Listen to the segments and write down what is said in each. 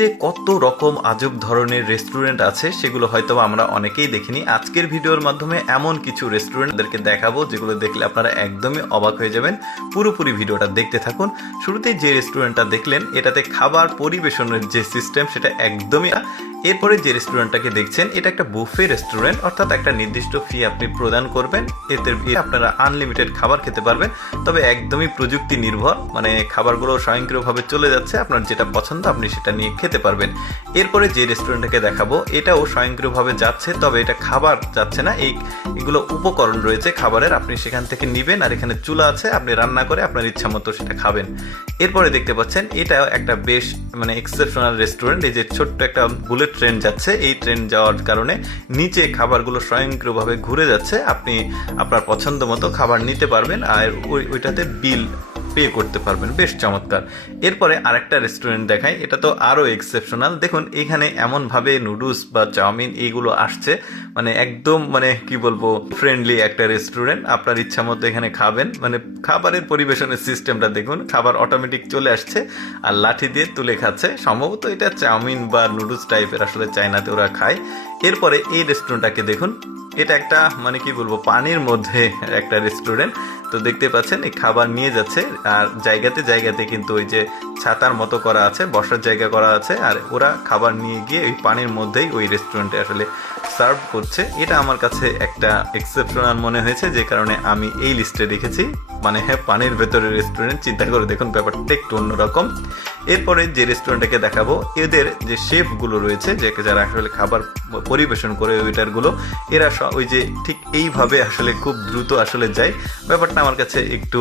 পৃথিবীতে কত রকম আজব ধরনের রেস্টুরেন্ট আছে সেগুলো হয়তো আমরা অনেকেই দেখিনি। আজকের ভিডিওর মাধ্যমে এমন কিছু রেস্টুরেন্টদেরকে দেখাবো যেগুলো দেখলে আপনারা একদমই অবাক হয়ে যাবেন। পুরোপুরি ভিডিওটা দেখতে থাকুন। শুরুতেই যে রেস্টুরেন্টটা দেখলেন এটাতে খাবার পরিবেশনের যে সিস্টেম সেটা একদমই। এরপরে যে রেস্টুরেন্টটাকে দেখছেন এটা একটা বুফে রেস্টুরেন্ট, অর্থাৎ একটা নির্দিষ্ট ফি আপনি প্রদান করবেন, এতে আপনারা আনলিমিটেড খাবার খেতে পারবেন। তবে একদমই প্রযুক্তি নির্ভর, মানে খাবারগুলো স্বয়ংক্রিয়ভাবে চলে যাচ্ছে, আপনার যেটা পছন্দ আপনি সেটা নিয়ে খেতে পারবেন। এরপরে যে রেস্টুরেন্টটাকে দেখাবো এটাও স্বয়ংক্রিয়ভাবে যাচ্ছে, তবে এটা খাবার যাচ্ছে না, এগুলো উপকরণ রয়েছে খাবারের, আপনি সেখান থেকে নেবেন। আর এখানে চুলা আছে, আপনি রান্না করে আপনার ইচ্ছা মতো সেটা খাবেন। এরপরে দেখতে পাচ্ছেন এটা একটা বেশ এক্সেপশনাল রেস্টুরেন্ট। এই যে ছোট্ট একটা বুলেট ট্রেন যাচ্ছে, এই ট্রেন যাওয়ার কারণে নিচে খাবারগুলো স্বয়ংক্রিয়ভাবে ঘুরে যাচ্ছে, আপনি আপনার পছন্দ মতো খাবার নিতে পারবেন আর ওইটাতে বিল পে করতে পারবেন। বেশ চমৎকার। এরপরে আরেকটা রেস্টুরেন্ট দেখাই, এটা তো আরও এক্সেপশনাল। দেখুন এখানে এমনভাবে নুডলস বা চাউমিন এইগুলো আসছে, একদম কি বলবো ফ্রেন্ডলি একটা রেস্টুরেন্ট। আপনার ইচ্ছা মতো এখানে খাবেন, খাবারের পরিবেশনের সিস্টেমটা দেখুন, খাবার অটোমেটিক চলে আসছে আর লাঠি দিয়ে তুলে খাচ্ছে। সম্ভবত এটা চাউমিন বা নুডলস টাইপের, আসলে চায়নাতে ওরা খায়। এরপরে এই রেস্টুরেন্টটাকে দেখুন, এটা একটা কি বলবো পানির মধ্যে একটা রেস্টুরেন্ট। তো দেখতে পাচ্ছেন এই খাবার নিয়ে যাচ্ছে আর জায়গাতে জায়গাতে কিন্তু ওই যে ছাতার মতো করা আছে, বসার জায়গা করা আছে, আর ওরা খাবার নিয়ে গিয়ে ওই পানির মধ্যেই ওই রেস্টুরেন্টে আসলে সার্ভ করছে। এটা আমার কাছে একটা এক্সেপশনাল মনে হয়েছে, যে কারণে আমি এই লিস্টে রেখেছি। পানির ভেতরে রেস্টুরেন্ট, চিন্তা করে দেখুন ব্যাপারটা একটু অন্যরকম। এরপরে যে রেস্টুরেন্টটাকে দেখাবো এদের যে শেফগুলো রয়েছে, যে যারা আসলে খাবার পরিবেশন করে ওয়েটারগুলো, এরা ওই যে ঠিক এইভাবে আসলে খুব দ্রুত আসলে যায়। ব্যাপারটা আমার কাছে একটু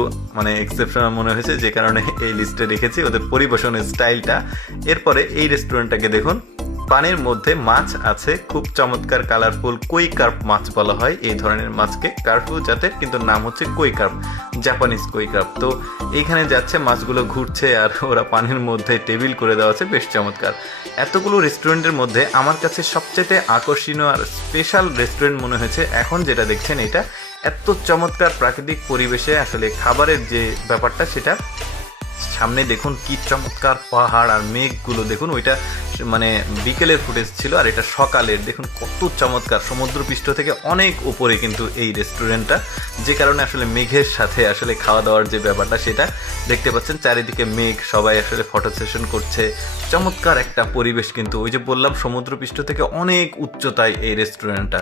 এক্সেপশনাল মনে হয়েছে, যে কারণে এই লিস্টে রেখেছি ওদের পরিবেশনের স্টাইলটা। এরপরে এই রেস্টুরেন্টটাকে দেখুন, পানির মধ্যে মাছ আছে, খুব চমৎকার কালারফুল কই কার্প মাছ বলা হয় এই ধরনের মাছকে, কার্পু জাতের, কিন্তু নাম হচ্ছে কই কার্প, জাপানিজ কই কার্প। তো এইখানে যাচ্ছে, মাছগুলো ঘুরছে আর ওরা পানির মধ্যে টেবিল করে দেওয়া আছে, বেশ চমৎকার। এতগুলো রেস্টুরেন্টের মধ্যে আমার কাছে সবচেয়ে আকর্ষণীয় আর স্পেশাল রেস্টুরেন্ট মনে হয়েছে এখন যেটা দেখছেন এটা। এত চমৎকার প্রাকৃতিক পরিবেশে আসলে খাবারের যে ব্যাপারটা, সেটা সামনে দেখুন কি চমৎকার পাহাড় আর মেঘগুলো দেখুন। ওইটা বিকেলের ফুটেজ ছিল আর এটা সকালের, দেখুন কত চমৎকার। সমুদ্রপৃষ্ঠ থেকে অনেক উপরে কিন্তু এই রেস্টুরেন্টটা, যে কারণে আসলে মেঘের সাথে আসলে খাওয়া দাওয়ার যে ব্যাপারটা সেটা দেখতে পাচ্ছেন। চারিদিকে মেঘ, সবাই আসলে ফটো সেশন করছে, চমৎকার একটা পরিবেশ। কিন্তু ওই যে বললাম সমুদ্রপৃষ্ঠ থেকে অনেক উচ্চতায় এই রেস্টুরেন্টটা।